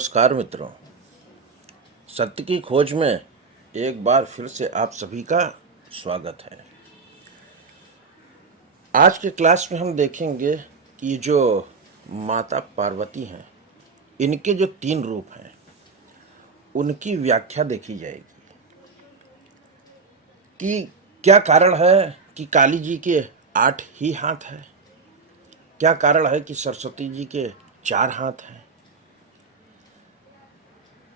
नमस्कार मित्रों। सत्य की खोज में एक बार फिर से आप सभी का स्वागत है। आज के क्लास में हम देखेंगे कि जो माता पार्वती हैं, इनके जो 3 रूप हैं उनकी व्याख्या देखी जाएगी कि क्या कारण है कि काली जी के 8 ही हाथ हैं, क्या कारण है कि सरस्वती जी के 4 हाथ हैं।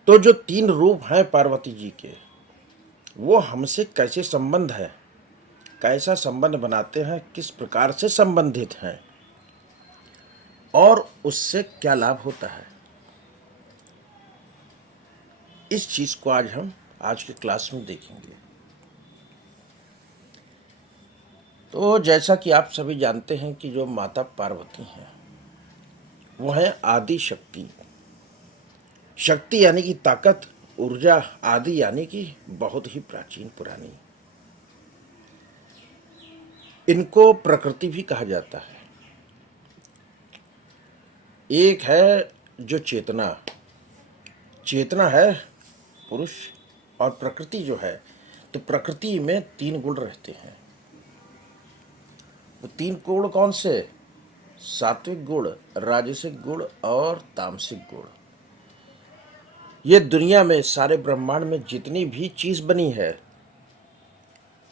तो जो 3 रूप हैं पार्वती जी के, वो हमसे कैसे संबंध है, कैसा संबंध बनाते हैं, किस प्रकार से संबंधित हैं और उससे क्या लाभ होता है, इस चीज को आज के क्लास में देखेंगे। तो जैसा कि आप सभी जानते हैं कि जो माता पार्वती हैं वो है आदि शक्ति। शक्ति यानी कि ताकत, ऊर्जा, आदि यानी कि बहुत ही प्राचीन पुरानी। इनको प्रकृति भी कहा जाता है। एक है जो चेतना, चेतना है पुरुष, और प्रकृति जो है, तो प्रकृति में 3 गुण रहते हैं। वो 3 गुण कौन से? सात्विक गुण, राजसिक गुण और तामसिक गुण। ये दुनिया में सारे ब्रह्मांड में जितनी भी चीज बनी है,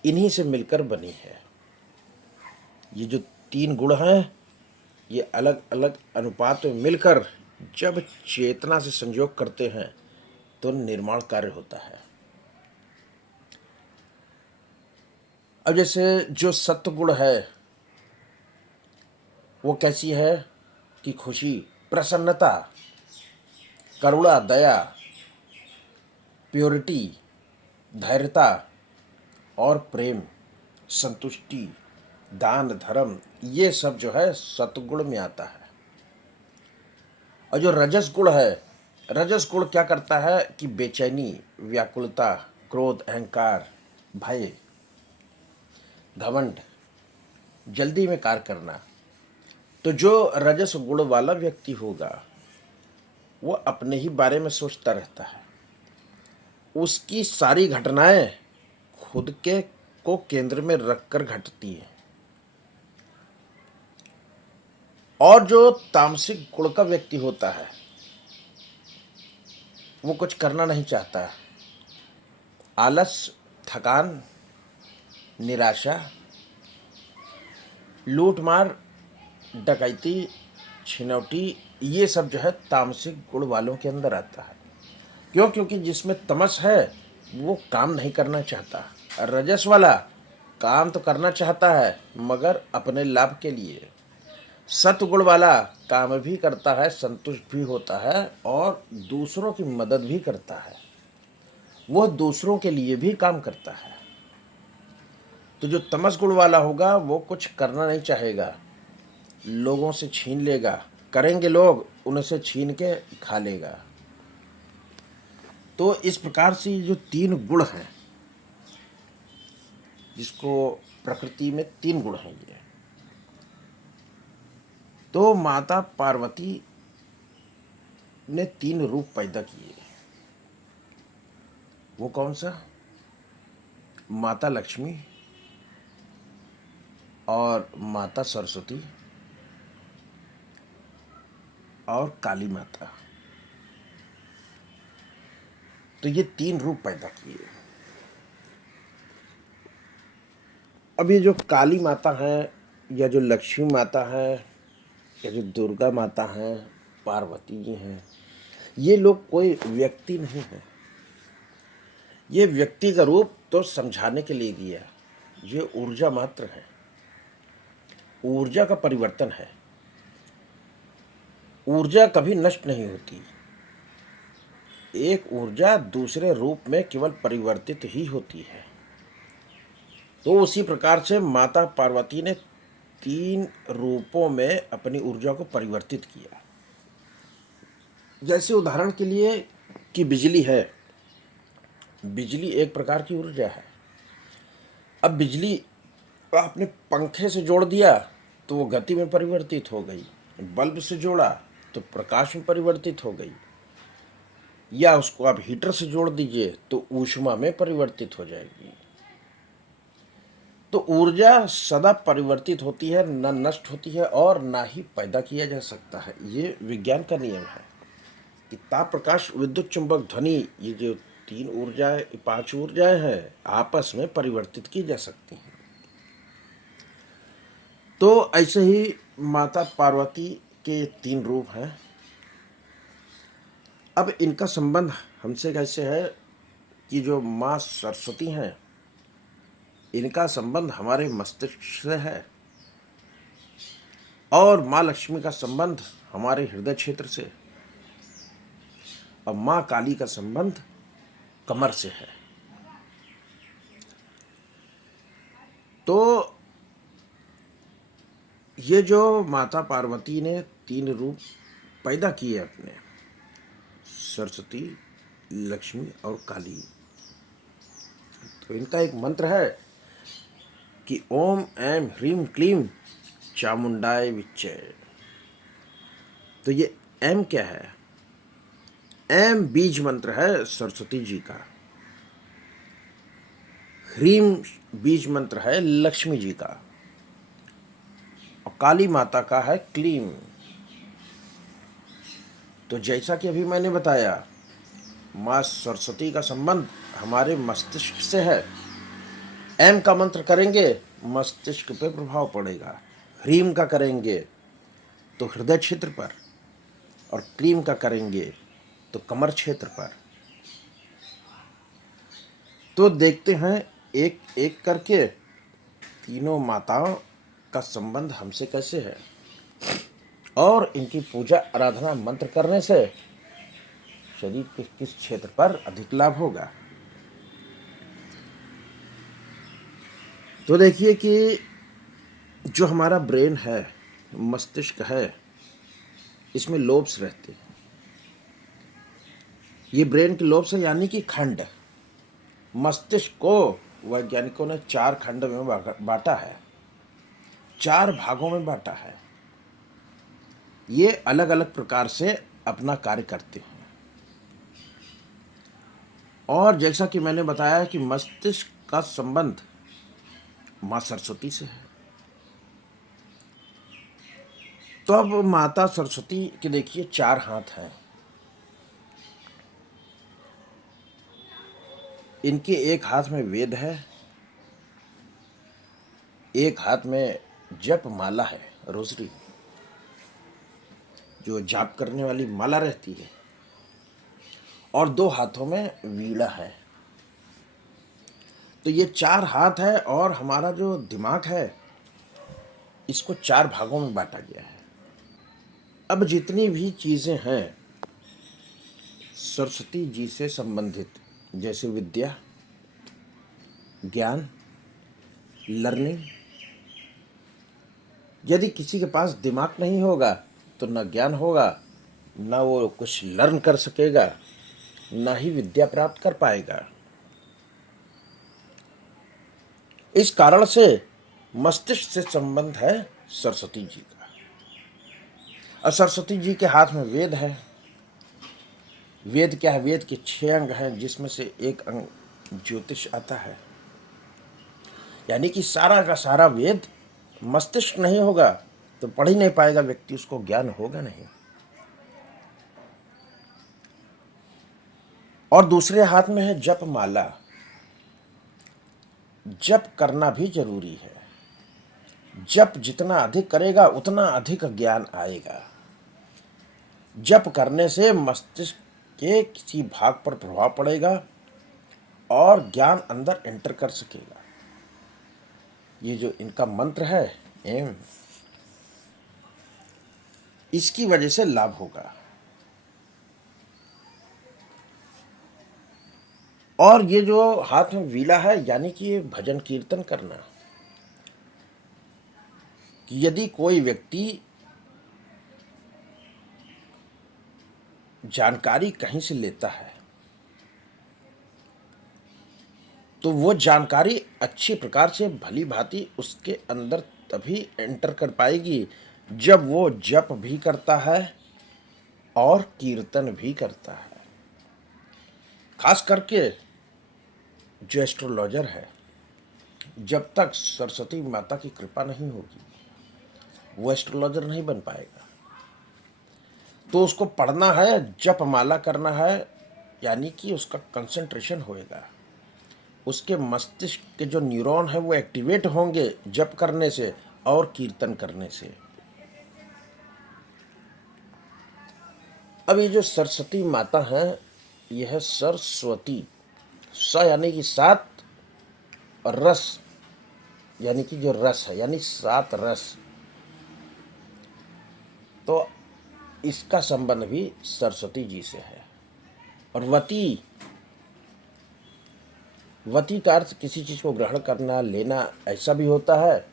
इन्हीं से मिलकर बनी है। ये जो 3 गुण हैं, ये अलग अलग अनुपात में मिलकर जब चेतना से संयोग करते हैं तो निर्माण कार्य होता है। अब जैसे जो सत्व गुण है वो कैसी है कि खुशी, प्रसन्नता, करुणा, दया, प्योरिटी, धैर्यता और प्रेम, संतुष्टि, दान, धर्म, ये सब जो है सत्गुण में आता है। और जो रजस गुण है, रजस गुण क्या करता है कि बेचैनी, व्याकुलता, क्रोध, अहंकार, भय, घमंड, जल्दी में कार्य करना। तो जो रजस गुण वाला व्यक्ति होगा वो अपने ही बारे में सोचता रहता है, उसकी सारी घटनाएं खुद के को केंद्र में रखकर घटती है। और जो तामसिक गुण का व्यक्ति होता है वो कुछ करना नहीं चाहता, आलस, थकान, निराशा, लूट मार, डकैती, छिनौटी, ये सब जो है तामसिक गुण वालों के अंदर आता है। क्यों? क्योंकि जिसमें तमस है वो काम नहीं करना चाहता, रजस वाला काम तो करना चाहता है मगर अपने लाभ के लिए, सत्गुण वाला काम भी करता है, संतुष्ट भी होता है और दूसरों की मदद भी करता है, वह दूसरों के लिए भी काम करता है। तो जो तमस गुण वाला होगा वो कुछ करना नहीं चाहेगा, लोगों से छीन लेगा, करेंगे लोग उनसे छीन के खा लेगा। तो इस प्रकार से जो 3 गुण हैं, जिसको प्रकृति में 3 गुण हैं ये, तो माता पार्वती ने 3 रूप पैदा किए। वो कौन सा? माता लक्ष्मी और माता सरस्वती और काली माता। तो ये 3 रूप पैदा किए। अब ये जो काली माता है या जो लक्ष्मी माता है या जो दुर्गा माता हैं, पार्वती जी हैं, ये लोग कोई व्यक्ति नहीं है। ये व्यक्ति का रूप तो समझाने के लिए दिया, ये ऊर्जा मात्र है, ऊर्जा का परिवर्तन है। ऊर्जा कभी नष्ट नहीं होती, एक ऊर्जा दूसरे रूप में केवल परिवर्तित ही होती है। तो उसी प्रकार से माता पार्वती ने 3 रूपों में अपनी ऊर्जा को परिवर्तित किया। जैसे उदाहरण के लिए कि बिजली है, बिजली एक प्रकार की ऊर्जा है। अब बिजली आपने पंखे से जोड़ दिया तो वो गति में परिवर्तित हो गई, बल्ब से जोड़ा तो प्रकाश में परिवर्तित हो गई। या उसको आप हीटर से जोड़ दीजिए तो ऊष्मा में परिवर्तित हो जाएगी। तो ऊर्जा सदा परिवर्तित होती है, न नष्ट होती है और ना ही पैदा किया जा सकता है। ये विज्ञान का नियम है कि ताप, प्रकाश, विद्युत, चुंबक, ध्वनि, ये जो तीन ऊर्जाएं, पांच ऊर्जाएं हैं, आपस में परिवर्तित की जा सकती हैं। तो ऐसे ही माता पार्वती के तीन रूप हैं। अब इनका संबंध हमसे कैसे है कि जो माँ सरस्वती हैं, इनका संबंध हमारे मस्तिष्क से है और माँ लक्ष्मी का संबंध हमारे हृदय क्षेत्र से, और माँ काली का संबंध कमर से है। तो ये जो माता पार्वती ने तीन रूप पैदा किए अपने, सरस्वती, लक्ष्मी और काली, तो इनका एक मंत्र है कि ओम ऐं ह्रीं क्लीं चामुंडाय विच्चे। तो ये एम क्या है? एम बीज मंत्र है सरस्वती जी का, ह्रीं बीज मंत्र है लक्ष्मी जी का, और काली माता का है क्लीं। तो जैसा कि अभी मैंने बताया, माँ सरस्वती का संबंध हमारे मस्तिष्क से है। एम का मंत्र करेंगे मस्तिष्क पे प्रभाव पड़ेगा, ह्रीम का करेंगे तो हृदय क्षेत्र पर, और क्लीम का करेंगे तो कमर क्षेत्र पर। तो देखते हैं एक एक करके तीनों माताओं का संबंध हमसे कैसे है और इनकी पूजा आराधना मंत्र करने से शरीर के किस क्षेत्र पर अधिक लाभ होगा। तो देखिए कि जो हमारा ब्रेन है, मस्तिष्क है, इसमें लोब्स रहते हैं। ये ब्रेन के लोब्स है, यानी कि खंड। मस्तिष्क को वैज्ञानिकों ने चार खंड में बांटा है, चार भागों में बांटा है। ये अलग अलग प्रकार से अपना कार्य करते हैं। और जैसा कि मैंने बताया कि मस्तिष्क का संबंध माँ सरस्वती से है। तो अब माता सरस्वती के देखिए चार हाथ हैं। इनके एक हाथ में वेद है, एक हाथ में जप माला है, रोजरी, जो जाप करने वाली माला रहती है, और दो हाथों में वीणा है। तो ये चार हाथ है और हमारा जो दिमाग है, इसको चार भागों में बांटा गया है। अब जितनी भी चीजें हैं सरस्वती जी से संबंधित, जैसे विद्या, ज्ञान, लर्निंग, यदि किसी के पास दिमाग नहीं होगा तो न ज्ञान होगा, न वो कुछ लर्न कर सकेगा, न ही विद्या प्राप्त कर पाएगा। इस कारण से मस्तिष्क से संबंध है सरस्वती जी का। और सरस्वती जी के हाथ में वेद है। वेद क्या है? वेद के 6 अंग हैं, जिसमें से एक अंग ज्योतिष आता है। यानी कि सारा का सारा वेद, मस्तिष्क नहीं होगा तो पढ़ ही नहीं पाएगा व्यक्ति, उसको ज्ञान होगा नहीं। और दूसरे हाथ में है जप माला। जप करना भी जरूरी है। जप जितना अधिक करेगा उतना अधिक ज्ञान आएगा। जप करने से मस्तिष्क के किसी भाग पर प्रभाव पड़ेगा और ज्ञान अंदर एंटर कर सकेगा। ये जो इनका मंत्र है एम, इसकी वजह से लाभ होगा। और ये जो हाथ में वीणा है, यानी कि ये भजन कीर्तन करना। कि यदि कोई व्यक्ति जानकारी कहीं से लेता है तो वो जानकारी अच्छी प्रकार से भली भांति उसके अंदर तभी एंटर कर पाएगी जब वो जप भी करता है और कीर्तन भी करता है। खास करके जो एस्ट्रोलॉजर है, जब तक सरस्वती माता की कृपा नहीं होगी वो एस्ट्रोलॉजर नहीं बन पाएगा। तो उसको पढ़ना है, जप माला करना है, यानी कि उसका कंसंट्रेशन होएगा, उसके मस्तिष्क के जो न्यूरॉन है वो एक्टिवेट होंगे जप करने से और कीर्तन करने से। अब ये जो सरस्वती माता है, यह है सरस्वती, स यानी कि सात, और रस यानी कि जो रस है, यानी सात रस। तो इसका संबंध भी सरस्वती जी से है। और वती, वती का अर्थ किसी चीज़ को ग्रहण करना, लेना, ऐसा भी होता है।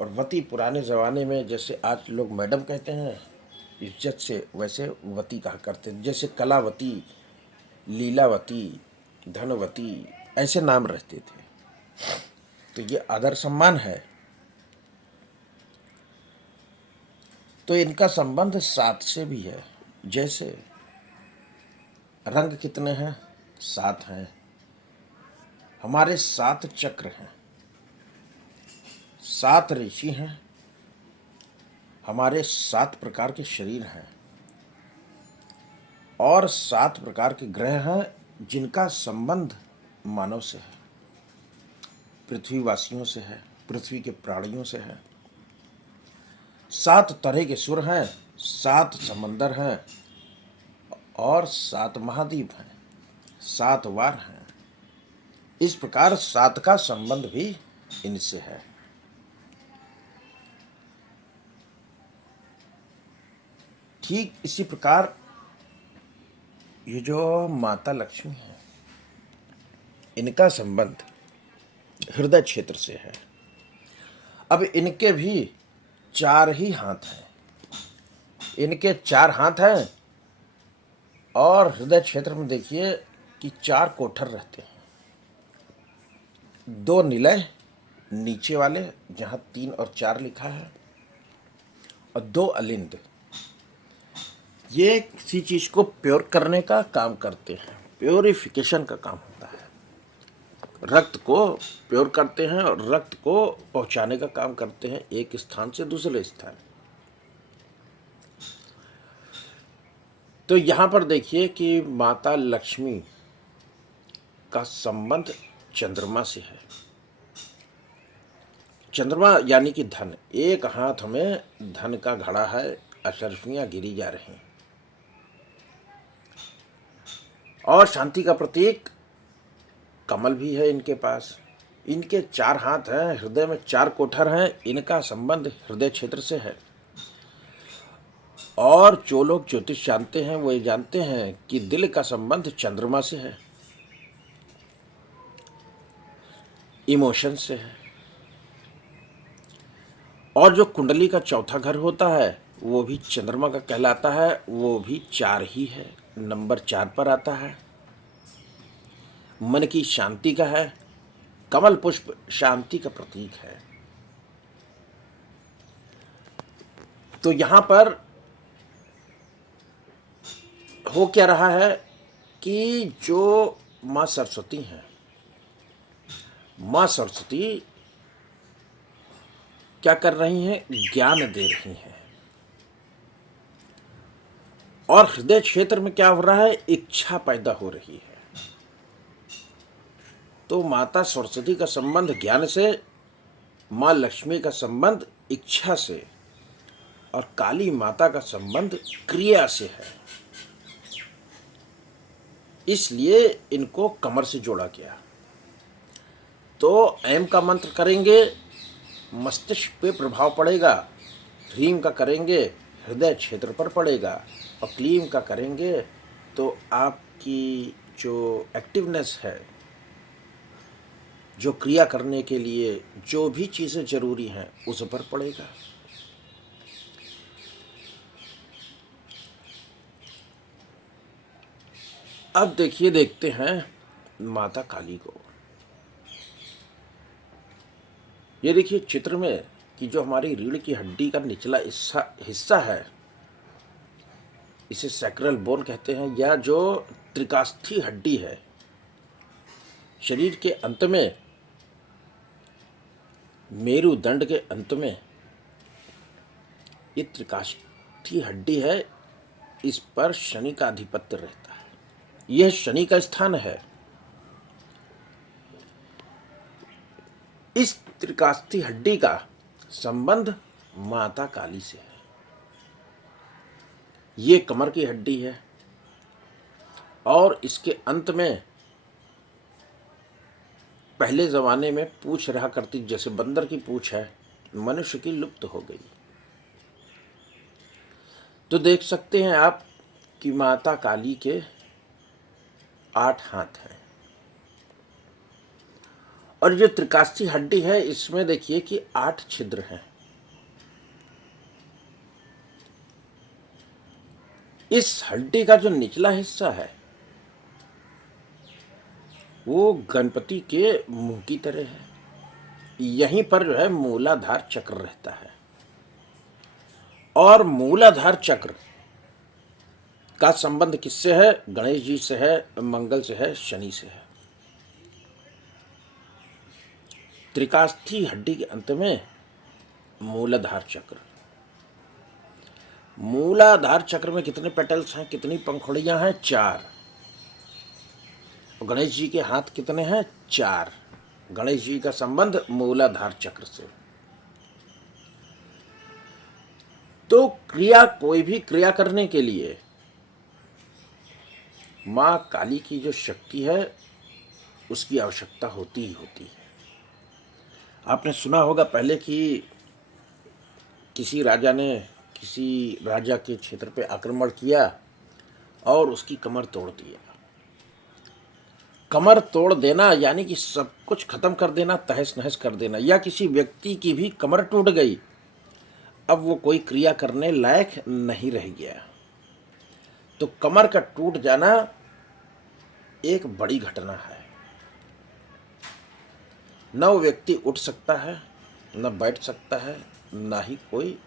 और वती पुराने ज़माने में जैसे आज लोग मैडम कहते हैं इज्जत से, वैसे वती कहा करते, जैसे कलावती, लीलावती, धनवती, ऐसे नाम रहते थे। तो ये आदर सम्मान है। तो इनका संबंध सात से भी है। जैसे रंग कितने हैं? सात हैं। हमारे सात चक्र हैं, सात ऋषि हैं, हमारे सात प्रकार के शरीर हैं, और सात प्रकार के ग्रह हैं जिनका संबंध मानव से है, पृथ्वीवासियों से है, पृथ्वी के प्राणियों से है। सात तरह के सुर हैं, सात समंदर हैं, और सात महाद्वीप हैं, सात वार हैं। इस प्रकार सात का संबंध भी इनसे है। ठीक इसी प्रकार ये जो माता लक्ष्मी है, इनका संबंध हृदय क्षेत्र से है। अब इनके भी चार ही हाथ हैं, इनके चार हाथ हैं, और हृदय क्षेत्र में देखिए कि चार कोठर रहते हैं। दो निलय नीचे वाले जहाँ 3 और 4 लिखा है, और दो अलिंद। ये किसी चीज़ को प्योर करने का काम करते हैं, प्योरिफिकेशन का काम होता है। रक्त को प्योर करते हैं और रक्त को पहुंचाने का काम करते हैं एक स्थान से दूसरे स्थान। तो यहाँ पर देखिए कि माता लक्ष्मी का संबंध चंद्रमा से है। चंद्रमा यानी कि धन, एक हाथ में धन का घड़ा है, अशर्फियाँ गिरी जा रही हैं। और शांति का प्रतीक कमल भी है इनके पास। इनके चार हाथ हैं, हृदय में चार कोठर हैं, इनका संबंध हृदय क्षेत्र से है। और जो लोग ज्योतिष जानते हैं वो ये जानते हैं कि दिल का संबंध चंद्रमा से है, इमोशन से है। और जो कुंडली का चौथा घर होता है वो भी चंद्रमा का कहलाता है, वो भी 4 ही है, नंबर 4 पर आता है। मन की शांति का है, कमल पुष्प शांति का प्रतीक है। तो यहां पर हो क्या रहा है कि जो माँ सरस्वती हैं, माँ सरस्वती क्या कर रही हैं? ज्ञान दे रही हैं। और हृदय क्षेत्र में क्या हो रहा है? इच्छा पैदा हो रही है। तो माता सरस्वती का संबंध ज्ञान से, माँ लक्ष्मी का संबंध इच्छा से, और काली माता का संबंध क्रिया से है। इसलिए इनको कमर से जोड़ा गया। तो ऐम का मंत्र करेंगे, मस्तिष्क पे प्रभाव पड़ेगा। ह्रीम का करेंगे, हृदय क्षेत्र पर पड़ेगा। और क्लीम का करेंगे तो आपकी जो एक्टिवनेस है, जो क्रिया करने के लिए जो भी चीज़ें जरूरी हैं उस पर पड़ेगा। अब देखिए, देखते हैं माता काली को। ये देखिए चित्र में कि जो हमारी रीढ़ की हड्डी का निचला हिस्सा है, इसे सैक्रल बोन कहते हैं, या जो त्रिकास्थी हड्डी है, शरीर के अंत में, मेरुदंड के अंत में ये त्रिकाष्ठी हड्डी है, इस पर शनि का आधिपत्य रहता है। यह शनि का स्थान है। इस त्रिकाष्ठी हड्डी का संबंध माता काली से है। ये कमर की हड्डी है और इसके अंत में पहले जमाने में पूंछ रहा करती, जैसे बंदर की पूंछ है, मनुष्य की लुप्त हो गई। तो देख सकते हैं आप कि माता काली के 8 हाथ हैं। और जो त्रिकाष्ठी हड्डी है इसमें देखिए कि 8 छिद्र हैं। इस हड्डी का जो निचला हिस्सा है वो गणपति के मुंह की तरह है। यहीं पर जो है मूलाधार चक्र रहता है और मूलाधार चक्र का संबंध किससे है? गणेश जी से है, मंगल से है, शनि से है। त्रिकाष्ठी हड्डी के अंत में मूलाधार चक्र। मूलाधार चक्र में कितने पेटल्स हैं, कितनी पंखुड़ियां हैं? 4। गणेश जी के हाथ कितने हैं? 4। गणेश जी का संबंध मूलाधार चक्र से। तो कोई भी क्रिया करने के लिए मां काली की जो शक्ति है उसकी आवश्यकता होती ही होती है। आपने सुना होगा पहले कि किसी राजा ने किसी राजा के क्षेत्र पे आक्रमण किया और उसकी कमर तोड़ दिया। कमर तोड़ देना यानी कि सब कुछ खत्म कर देना, तहस नहस कर देना। या किसी व्यक्ति की भी कमर टूट गई, अब वो कोई क्रिया करने लायक नहीं रह गया। तो कमर का टूट जाना एक बड़ी घटना है। न वो व्यक्ति उठ सकता है, न बैठ सकता है, न ही कोई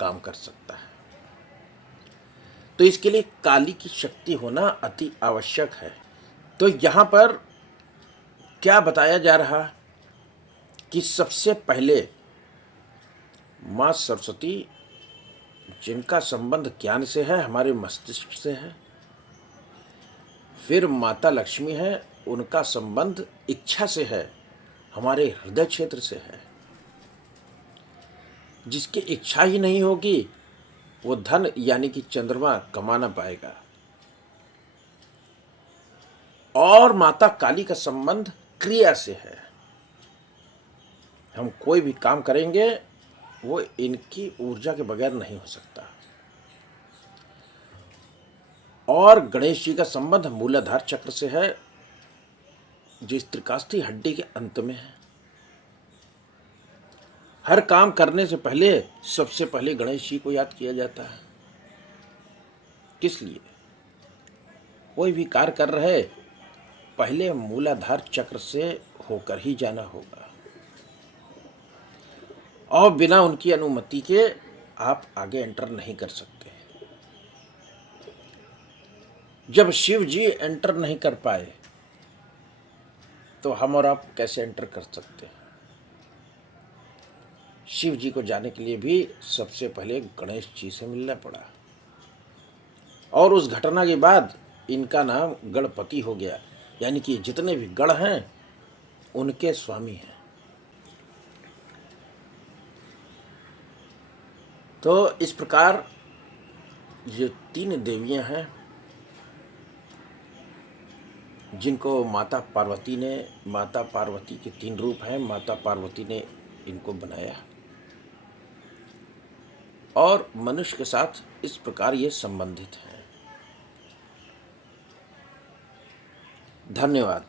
काम कर सकता है। तो इसके लिए काली की शक्ति होना अति आवश्यक है। तो यहाँ पर क्या बताया जा रहा कि सबसे पहले माँ सरस्वती, जिनका संबंध ज्ञान से है, हमारे मस्तिष्क से है। फिर माता लक्ष्मी है, उनका संबंध इच्छा से है, हमारे हृदय क्षेत्र से है। जिसकी इच्छा ही नहीं होगी वो धन यानी कि चंद्रमा कमा ना पाएगा। और माता काली का संबंध क्रिया से है। हम कोई भी काम करेंगे वो इनकी ऊर्जा के बगैर नहीं हो सकता। और गणेश जी का संबंध मूलाधार चक्र से है, जिस त्रिकाष्ठी हड्डी के अंत में है। हर काम करने से पहले सबसे पहले गणेश जी को याद किया जाता है। किस लिए? कोई भी कार्य कर रहे पहले मूलाधार चक्र से होकर ही जाना होगा और बिना उनकी अनुमति के आप आगे एंटर नहीं कर सकते। जब शिव जी एंटर नहीं कर पाए तो हम और आप कैसे एंटर कर सकते हैं? शिव जी को जाने के लिए भी सबसे पहले गणेश जी से मिलना पड़ा और उस घटना के बाद इनका नाम गणपति हो गया। यानी कि जितने भी गण हैं उनके स्वामी हैं। तो इस प्रकार ये 3 देवियां हैं जिनको माता पार्वती के 3 रूप हैं। माता पार्वती ने इनको बनाया और मनुष्य के साथ इस प्रकार ये संबंधित हैं। धन्यवाद।